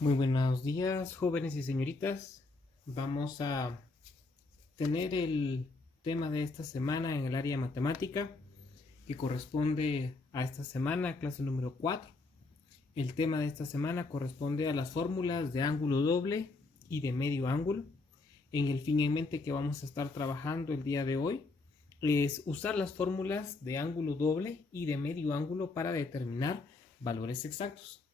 Muy buenos días, jóvenes y señoritas. Vamos a tener el tema de esta semana en el área matemática, que corresponde a esta semana, clase número 4. El tema de esta semana corresponde a las fórmulas de ángulo doble y de medio ángulo. En el fin en mente que vamos a estar trabajando el día de hoy es usar las fórmulas de ángulo doble y de medio ángulo para determinar valores exactos.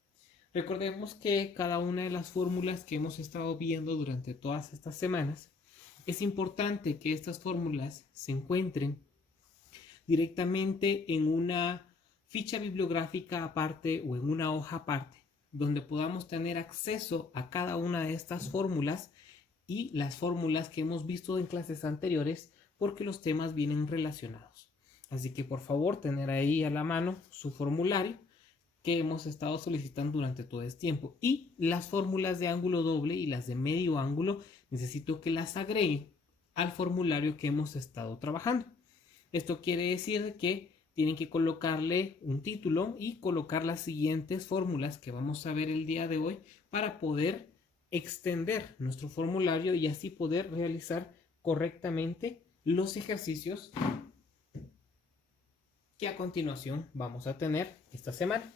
Recordemos que cada una de las fórmulas que hemos estado viendo durante todas estas semanas, es importante que estas fórmulas se encuentren directamente en una ficha bibliográfica aparte o en una hoja aparte, donde podamos tener acceso a cada una de estas fórmulas y las fórmulas que hemos visto en clases anteriores, porque los temas vienen relacionados. Así que por favor, tener ahí a la mano su formulario que hemos estado solicitando durante todo este tiempo. Y las fórmulas de ángulo doble y las de medio ángulo necesito que las agregue al formulario que hemos estado trabajando. Esto quiere decir que tienen que colocarle un título y colocar las siguientes fórmulas que vamos a ver el día de hoy para poder extender nuestro formulario y así poder realizar correctamente los ejercicios que a continuación vamos a tener esta semana.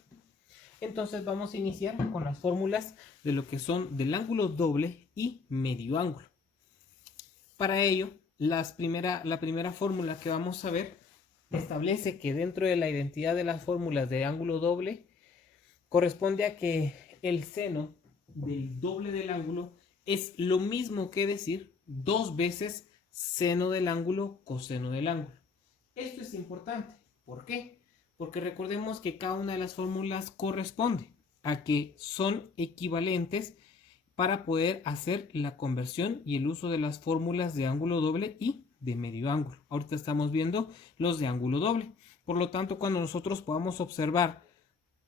Entonces vamos a iniciar con las fórmulas de lo que son del ángulo doble y medio ángulo. Para ello, la primera fórmula que vamos a ver establece que dentro de la identidad de las fórmulas de ángulo doble corresponde a que el seno del doble del ángulo es lo mismo que decir dos veces seno del ángulo coseno del ángulo. Esto es importante. ¿Por qué? Porque recordemos que cada una de las fórmulas corresponde a que son equivalentes para poder hacer la conversión y el uso de las fórmulas de ángulo doble y de medio ángulo. Ahorita estamos viendo los de ángulo doble. Por lo tanto, cuando nosotros podamos observar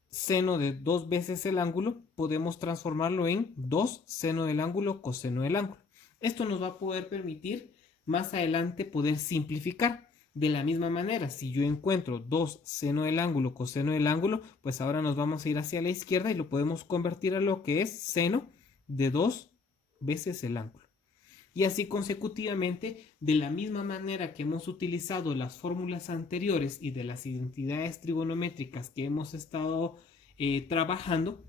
seno de dos veces el ángulo, podemos transformarlo en 2 seno del ángulo coseno del ángulo. Esto nos va a poder permitir más adelante poder simplificar. De la misma manera, si yo encuentro 2 seno del ángulo coseno del ángulo, pues ahora nos vamos a ir hacia la izquierda y lo podemos convertir a lo que es seno de 2 veces el ángulo. Y así consecutivamente, de la misma manera que hemos utilizado las fórmulas anteriores y de las identidades trigonométricas que hemos estado trabajando,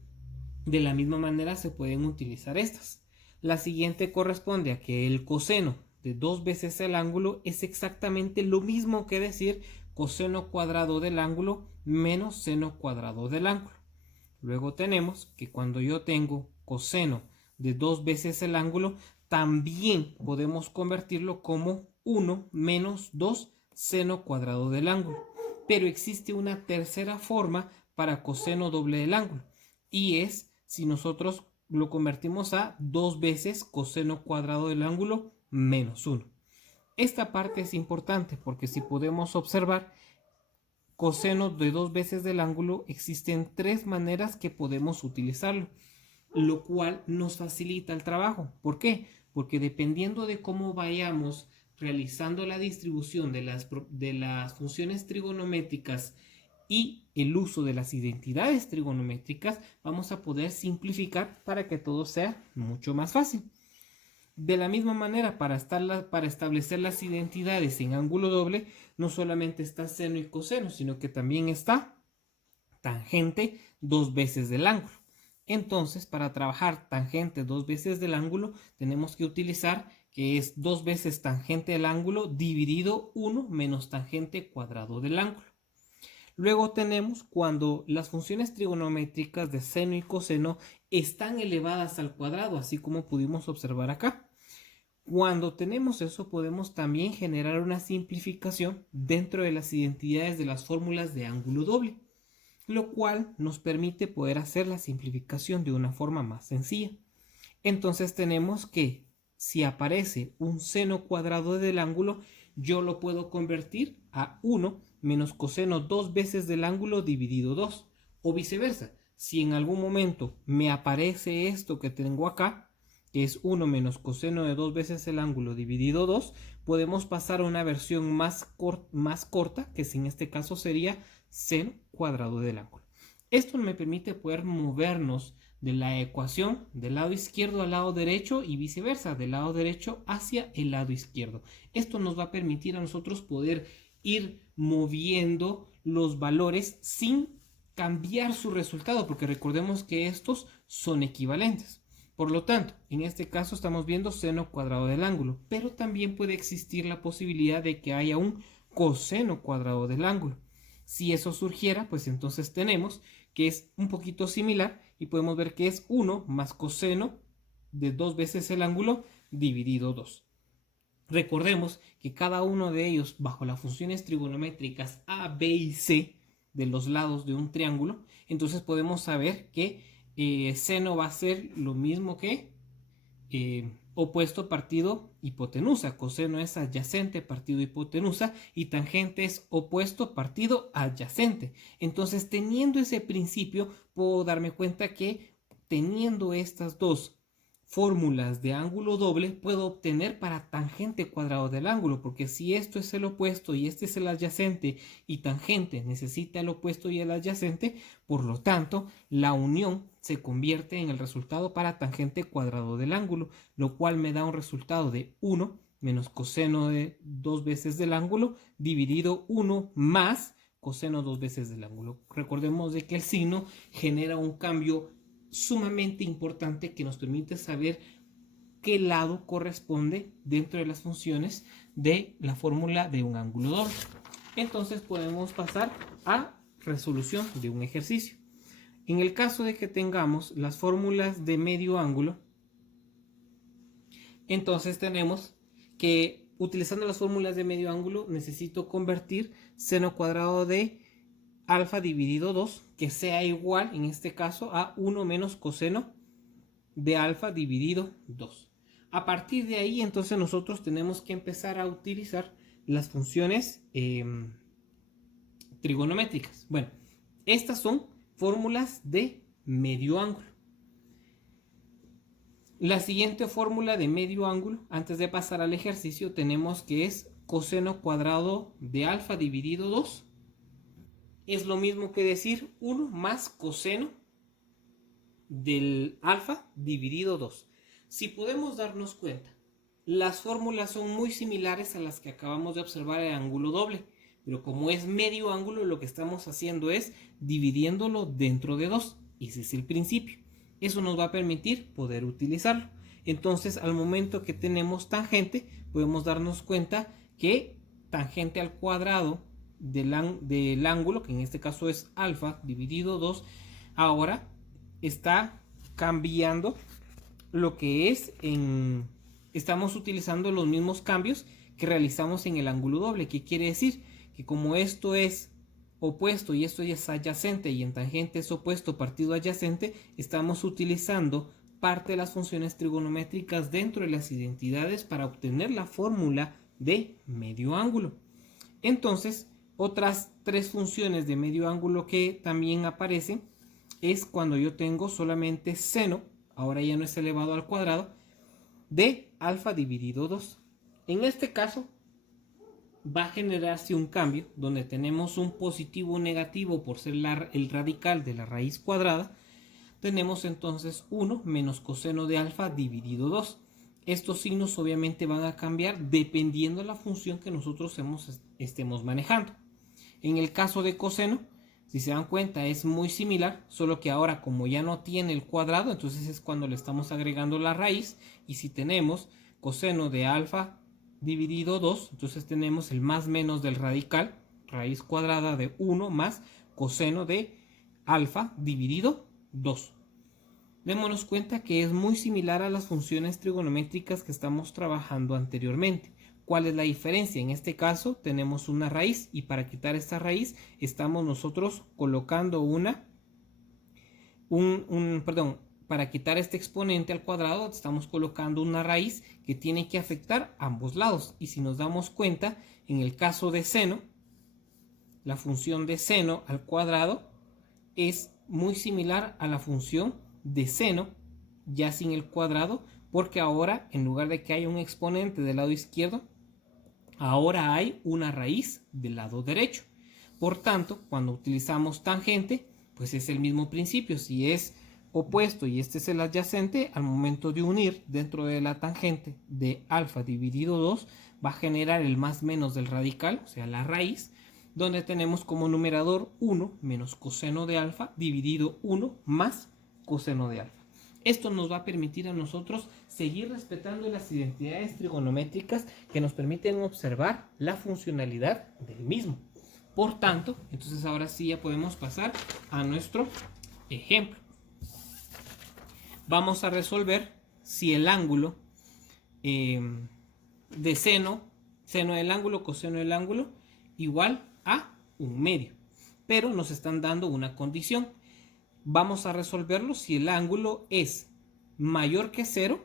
de la misma manera se pueden utilizar estas. La siguiente corresponde a que el coseno de 2 veces el ángulo es exactamente lo mismo que decir coseno cuadrado del ángulo menos seno cuadrado del ángulo. Luego tenemos que cuando yo tengo coseno de 2 veces el ángulo, también podemos convertirlo como 1 menos 2 seno cuadrado del ángulo. Pero existe una tercera forma para coseno doble del ángulo, y es si nosotros lo convertimos a 2 veces coseno cuadrado del ángulo menos 1. Esta parte es importante porque si podemos observar, coseno de 2 veces del ángulo, existen 3 maneras que podemos utilizarlo, lo cual nos facilita el trabajo. ¿Por qué? Porque dependiendo de cómo vayamos realizando la distribución de las funciones trigonométricas y el uso de las identidades trigonométricas, vamos a poder simplificar para que todo sea mucho más fácil. De la misma manera, para establecer las identidades en ángulo doble, no solamente está seno y coseno, sino que también está tangente 2 veces del ángulo. Entonces, para trabajar tangente 2 veces del ángulo, tenemos que utilizar que es 2 veces tangente del ángulo dividido 1 menos tangente cuadrado del ángulo. Luego tenemos cuando las funciones trigonométricas de seno y coseno están elevadas al cuadrado, así como pudimos observar acá. Cuando tenemos eso, podemos también generar una simplificación dentro de las identidades de las fórmulas de ángulo doble, lo cual nos permite poder hacer la simplificación de una forma más sencilla. Entonces tenemos que si aparece un seno cuadrado del ángulo, yo lo puedo convertir a 1 menos coseno 2 veces del ángulo dividido 2, o viceversa. Si en algún momento me aparece esto que tengo acá, que es 1 menos coseno de 2 veces el ángulo dividido 2, podemos pasar a una versión más corta, que en este caso sería seno cuadrado del ángulo. Esto me permite poder movernos de la ecuación del lado izquierdo al lado derecho y viceversa, del lado derecho hacia el lado izquierdo. Esto nos va a permitir a nosotros poder ir moviendo los valores sin cambiar su resultado, porque recordemos que estos son equivalentes. Por lo tanto, en este caso estamos viendo seno cuadrado del ángulo, pero también puede existir la posibilidad de que haya un coseno cuadrado del ángulo. Si eso surgiera, pues entonces tenemos que es un poquito similar y podemos ver que es 1 más coseno de 2 veces el ángulo dividido 2. Recordemos que cada uno de ellos, bajo las funciones trigonométricas A, B y C de los lados de un triángulo, entonces podemos saber que seno va a ser lo mismo que opuesto partido hipotenusa. Coseno es adyacente partido hipotenusa y tangente es opuesto partido adyacente. Entonces, teniendo ese principio, puedo darme cuenta que teniendo estas dos fórmulas de ángulo doble, puedo obtener para tangente cuadrado del ángulo, porque si esto es el opuesto y este es el adyacente y tangente necesita el opuesto y el adyacente, por lo tanto, la unión se convierte en el resultado para tangente cuadrado del ángulo, lo cual me da un resultado de 1 menos coseno de 2 veces del ángulo dividido 1 más coseno 2 veces del ángulo. Recordemos de que el signo genera un cambio sumamente importante que nos permite saber qué lado corresponde dentro de las funciones de la fórmula de un ángulo doble. Entonces podemos pasar a resolución de un ejercicio. En el caso de que tengamos las fórmulas de medio ángulo, entonces tenemos que utilizando las fórmulas de medio ángulo necesito convertir seno cuadrado de alfa dividido 2, que sea igual en este caso a 1 menos coseno de alfa dividido 2. A partir de ahí entonces nosotros tenemos que empezar a utilizar las funciones trigonométricas. Bueno, estas son fórmulas de medio ángulo. La siguiente fórmula de medio ángulo, antes de pasar al ejercicio, tenemos que es coseno cuadrado de alfa dividido 2. Es lo mismo que decir 1 más coseno del alfa dividido 2. Si podemos darnos cuenta, las fórmulas son muy similares a las que acabamos de observar en ángulo doble, pero como es medio ángulo, lo que estamos haciendo es dividiéndolo dentro de 2. Ese es el principio. Eso nos va a permitir poder utilizarlo. Entonces, al momento que tenemos tangente, podemos darnos cuenta que tangente al cuadrado del ángulo, que en este caso es alfa dividido 2, ahora está cambiando lo que es estamos utilizando los mismos cambios que realizamos en el ángulo doble. ¿Qué quiere decir? Que como esto es opuesto y esto es adyacente y en tangente es opuesto partido adyacente, estamos utilizando parte de las funciones trigonométricas dentro de las identidades para obtener la fórmula de medio ángulo. Entonces, otras tres funciones de medio ángulo que también aparecen es cuando yo tengo solamente seno, ahora ya no es elevado al cuadrado, de alfa dividido 2. En este caso va a generarse un cambio donde tenemos un positivo o negativo por ser el radical de la raíz cuadrada. Tenemos entonces 1 menos coseno de alfa dividido 2. Estos signos obviamente van a cambiar dependiendo de la función que nosotros estemos manejando. En el caso de coseno, si se dan cuenta, es muy similar, solo que ahora como ya no tiene el cuadrado, entonces es cuando le estamos agregando la raíz. Y si tenemos coseno de alfa dividido 2, entonces tenemos el más menos del radical, raíz cuadrada de 1 más coseno de alfa dividido 2. Démonos cuenta que es muy similar a las funciones trigonométricas que estamos trabajando anteriormente. ¿Cuál es la diferencia? En este caso tenemos una raíz y para quitar esta raíz estamos nosotros colocando para quitar este exponente al cuadrado estamos colocando una raíz que tiene que afectar ambos lados. Y si nos damos cuenta, en el caso de seno, la función de seno al cuadrado es muy similar a la función de seno ya sin el cuadrado, porque ahora en lugar de que haya un exponente del lado izquierdo, ahora hay una raíz del lado derecho. Por tanto, cuando utilizamos tangente, Pues es el mismo principio. Si es opuesto y este es el adyacente, al momento de unir dentro de la tangente de alfa dividido 2 va a generar el más menos del radical, o sea la raíz, donde tenemos como numerador 1 menos coseno de alfa dividido 1 más coseno de alfa. Esto nos va a permitir a nosotros seguir respetando las identidades trigonométricas que nos permiten observar la funcionalidad del mismo. Por tanto, entonces ahora sí ya podemos pasar a nuestro ejemplo. Vamos a resolver si el ángulo de seno del ángulo, coseno del ángulo, igual a 1/2. Pero nos están dando una condición. Vamos a resolverlo si el ángulo es mayor que 0,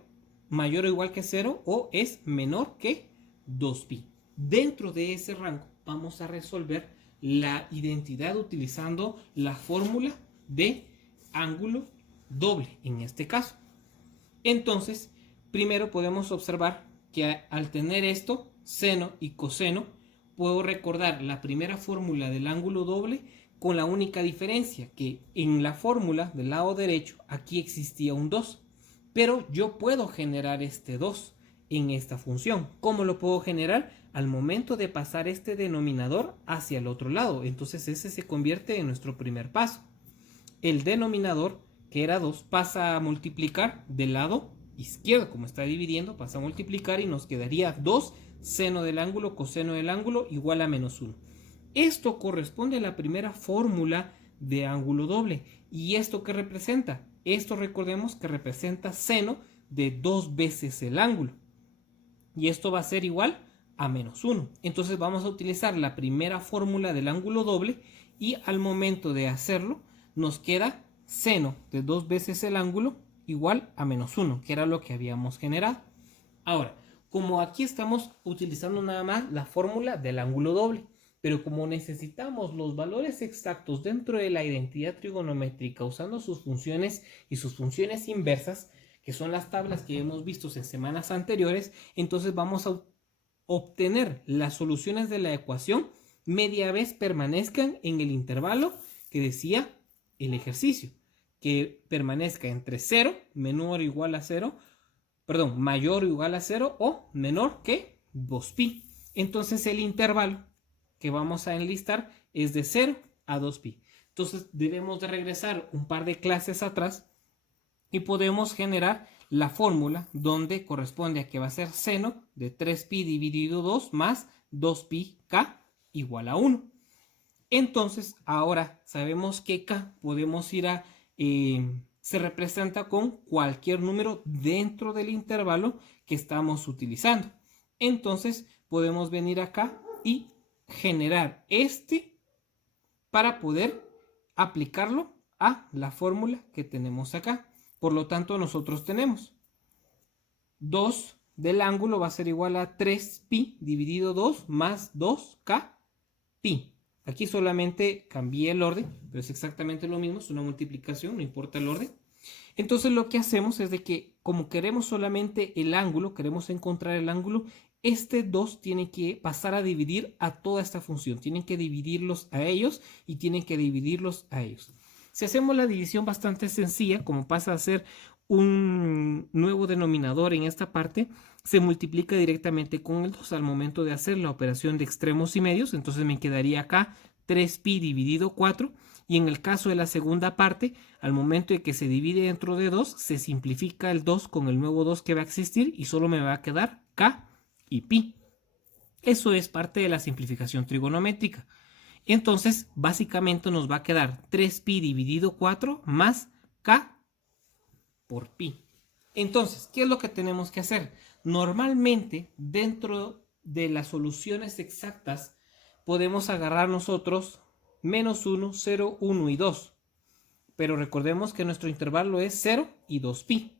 mayor o igual que 0, o es menor que 2pi. Dentro de ese rango vamos a resolver la identidad utilizando la fórmula de ángulo doble en este caso. Entonces, primero podemos observar que al tener esto, seno y coseno, puedo recordar la primera fórmula del ángulo doble con la única diferencia que en la fórmula del lado derecho aquí existía un 2, pero yo puedo generar este 2 en esta función. ¿Cómo lo puedo generar? Al momento de pasar este denominador hacia el otro lado. Entonces ese se convierte en nuestro primer paso. El denominador, que era 2, pasa a multiplicar del lado izquierdo, como está dividiendo, pasa a multiplicar y nos quedaría 2 seno del ángulo, coseno del ángulo igual a menos 1. Esto corresponde a la primera fórmula de ángulo doble. ¿Y esto qué representa? Esto recordemos que representa seno de 2 veces el ángulo. Y esto va a ser igual a menos 1. Entonces vamos a utilizar la primera fórmula del ángulo doble y al momento de hacerlo nos queda seno de 2 veces el ángulo igual a menos 1, que era lo que habíamos generado. Ahora, como aquí estamos utilizando nada más la fórmula del ángulo doble, pero como necesitamos los valores exactos dentro de la identidad trigonométrica usando sus funciones y sus funciones inversas, que son las tablas que hemos visto en semanas anteriores, entonces vamos a obtener las soluciones de la ecuación media vez permanezcan en el intervalo que decía el ejercicio, que permanezca entre 0, menor o igual a 0, perdón, mayor o igual a 0 o menor que 2pi. Entonces el intervalo que vamos a enlistar es de 0 a 2pi. Entonces debemos de regresar un par de clases atrás y podemos generar la fórmula donde corresponde a que va a ser seno de 3pi dividido 2 más 2pi k igual a 1. Entonces ahora sabemos que k podemos ir a se representa con cualquier número dentro del intervalo que estamos utilizando. Entonces podemos venir acá y generar este para poder aplicarlo a la fórmula que tenemos acá. Por lo tanto, nosotros tenemos 2 del ángulo va a ser igual a 3pi dividido 2 más 2k pi. Aquí solamente cambié el orden, pero es exactamente lo mismo, es una multiplicación, no importa el orden. Entonces lo que hacemos es de que como queremos solamente el ángulo, queremos encontrar el ángulo, este 2 tiene que pasar a dividir a toda esta función. Tienen que dividirlos a ellos y tienen que dividirlos a ellos. Si hacemos la división bastante sencilla, como pasa a ser un nuevo denominador en esta parte, se multiplica directamente con el 2 al momento de hacer la operación de extremos y medios. Entonces me quedaría acá 3pi dividido 4. Y en el caso de la segunda parte, al momento de que se divide dentro de 2, se simplifica el 2 con el nuevo 2 que va a existir y solo me va a quedar k y pi. Eso es parte de la simplificación trigonométrica. Entonces, básicamente nos va a quedar 3pi dividido 4 más k por pi. Entonces, ¿qué es lo que tenemos que hacer? Normalmente, dentro de las soluciones exactas, podemos agarrar nosotros menos 1, 0, 1 y 2. Pero recordemos que nuestro intervalo es 0 y 2pi.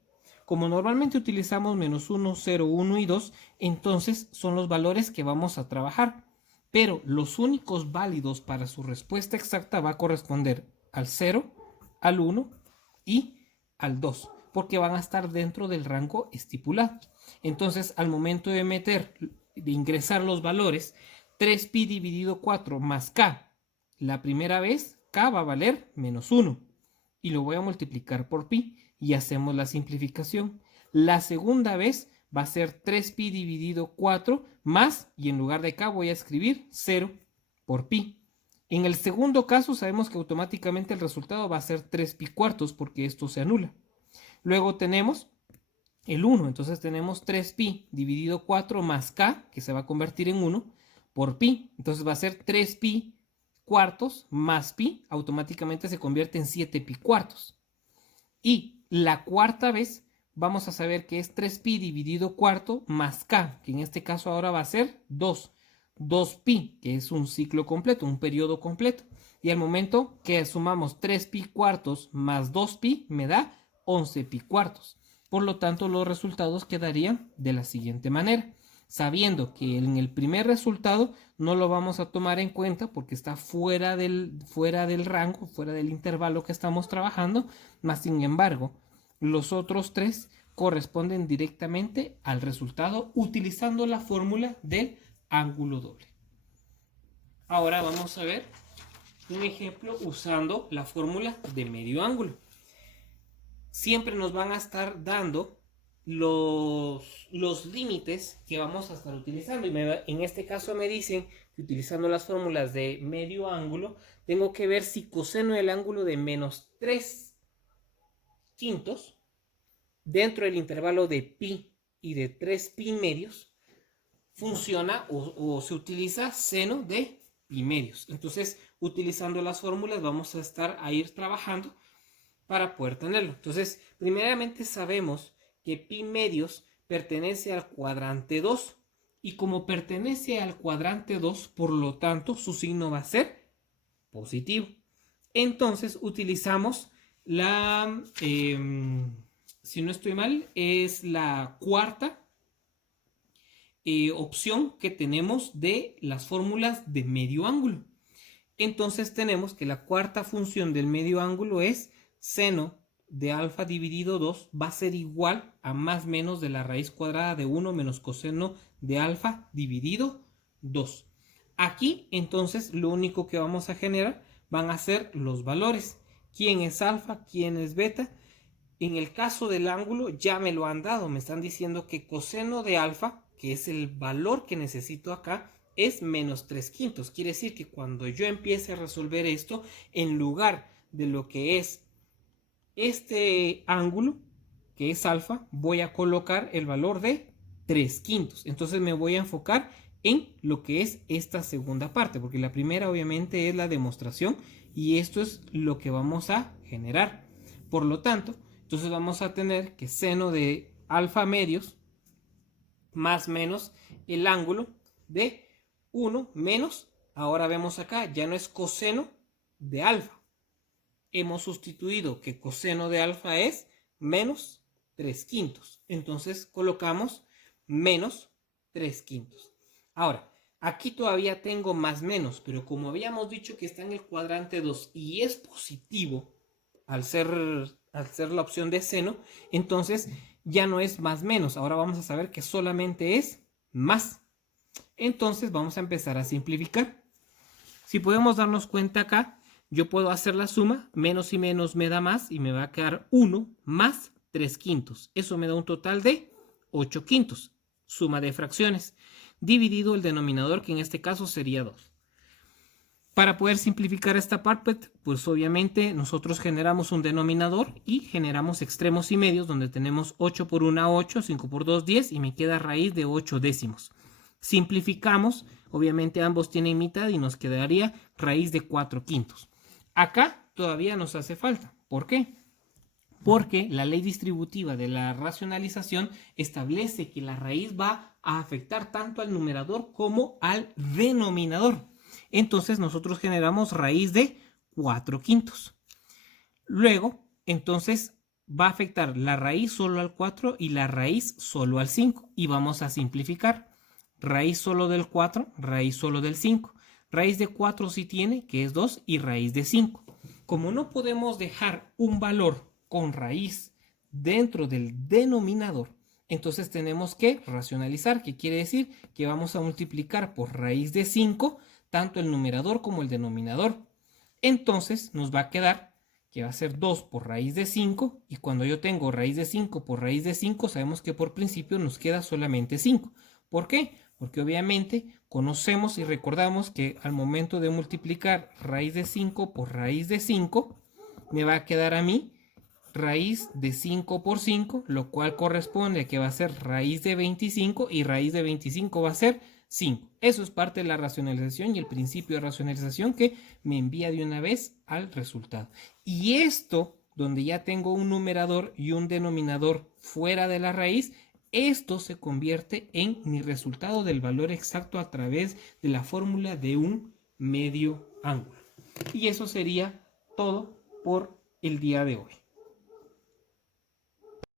Como normalmente utilizamos menos 1, 0, 1 y 2, entonces son los valores que vamos a trabajar. Pero los únicos válidos para su respuesta exacta va a corresponder al 0, al 1 y al 2, porque van a estar dentro del rango estipulado. Entonces, al momento de ingresar los valores, 3pi dividido 4 más k, la primera vez k va a valer menos 1 y lo voy a multiplicar por pi y hacemos la simplificación. La segunda vez va a ser 3pi dividido 4 más, y en lugar de k voy a escribir 0 por pi. En el segundo caso sabemos que automáticamente el resultado va a ser 3pi cuartos porque esto se anula. Luego tenemos el 1, entonces tenemos 3pi dividido 4 más k, que se va a convertir en 1, por pi. Entonces va a ser 3pi cuartos más pi, automáticamente se convierte en 7pi cuartos. Y la cuarta vez vamos a saber que es 3pi dividido cuarto más k, que en este caso ahora va a ser 2. 2pi, que es un ciclo completo, un periodo completo. Y al momento que sumamos 3pi cuartos más 2pi, me da 11pi cuartos. Por lo tanto, los resultados quedarían de la siguiente manera. Sabiendo que en el primer resultado no lo vamos a tomar en cuenta porque está fuera del rango, fuera del intervalo que estamos trabajando, más sin embargo, los otros tres corresponden directamente al resultado utilizando la fórmula del ángulo doble. Ahora vamos a ver un ejemplo usando la fórmula de medio ángulo. Siempre nos van a estar dando los límites que vamos a estar utilizando. Y en este caso me dicen que utilizando las fórmulas de medio ángulo, tengo que ver si coseno del ángulo de menos 3 quintos dentro del intervalo de pi y de 3pi medios funciona o se utiliza seno de pi medios. Entonces, utilizando las fórmulas vamos a ir trabajando para poder tenerlo. Entonces, primeramente sabemos que pi medios pertenece al cuadrante 2 y como pertenece al cuadrante 2, por lo tanto, su signo va a ser positivo. Entonces, utilizamos la, si no estoy mal, es la cuarta opción que tenemos de las fórmulas de medio ángulo. Entonces tenemos que la cuarta función del medio ángulo es seno de alfa dividido 2 va a ser igual a más menos de la raíz cuadrada de 1 menos coseno de alfa dividido 2. Aquí entonces lo único que vamos a generar van a ser los valores. ¿Quién es alfa? ¿Quién es beta? En el caso del ángulo ya me lo han dado. Me están diciendo que coseno de alfa, que es el valor que necesito acá, es menos 3 quintos. Quiere decir que cuando yo empiece a resolver esto, en lugar de lo que es este ángulo, que es alfa, voy a colocar el valor de 3 quintos. Entonces me voy a enfocar en lo que es esta segunda parte, porque la primera obviamente es la demostración y esto es lo que vamos a generar. Por lo tanto, entonces vamos a tener que seno de alfa medios más menos el ángulo de 1 menos, ahora vemos acá, ya no es coseno de alfa. Hemos sustituido que coseno de alfa es menos 3 quintos. Entonces colocamos menos 3 quintos. Ahora, aquí todavía tengo más menos, pero como habíamos dicho que está en el cuadrante 2 y es positivo al ser la opción de seno, entonces ya no es más menos. Ahora vamos a saber que solamente es más. Entonces vamos a empezar a simplificar. Si podemos darnos cuenta acá, yo puedo hacer la suma, menos y menos me da más y me va a quedar 1 más 3 quintos. Eso me da un total de 8 quintos, suma de fracciones, dividido el denominador, que en este caso sería 2. Para poder simplificar esta parte, pues obviamente nosotros generamos un denominador y generamos extremos y medios, donde tenemos 8 por 1, 8, 5 por 2, 10 y me queda raíz de 8 décimos. Simplificamos, obviamente ambos tienen mitad y nos quedaría raíz de 4 quintos. Acá todavía nos hace falta. ¿Por qué? Porque la ley distributiva de la racionalización establece que la raíz va a afectar tanto al numerador como al denominador. Entonces nosotros generamos raíz de 4 quintos. Luego, entonces va a afectar la raíz solo al 4 y la raíz solo al 5. Y vamos a simplificar. Raíz solo del 4, raíz solo del 5. Raíz de 4 sí tiene, que es 2, y raíz de 5. Como no podemos dejar un valor con raíz dentro del denominador, entonces tenemos que racionalizar, que quiere decir que vamos a multiplicar por raíz de 5 tanto el numerador como el denominador. Entonces nos va a quedar que va a ser 2 por raíz de 5, y cuando yo tengo raíz de 5 por raíz de 5, sabemos que por principio nos queda solamente 5. ¿Por qué? Porque obviamente conocemos y recordamos que al momento de multiplicar raíz de 5 por raíz de 5, me va a quedar a mí raíz de 5 por 5, lo cual corresponde a que va a ser raíz de 25, y raíz de 25 va a ser 5. Eso es parte de la racionalización y el principio de racionalización que me envía de una vez al resultado. Y esto, donde ya tengo un numerador y un denominador fuera de la raíz, esto se convierte en mi resultado del valor exacto a través de la fórmula de un medio ángulo. Y eso sería todo por el día de hoy.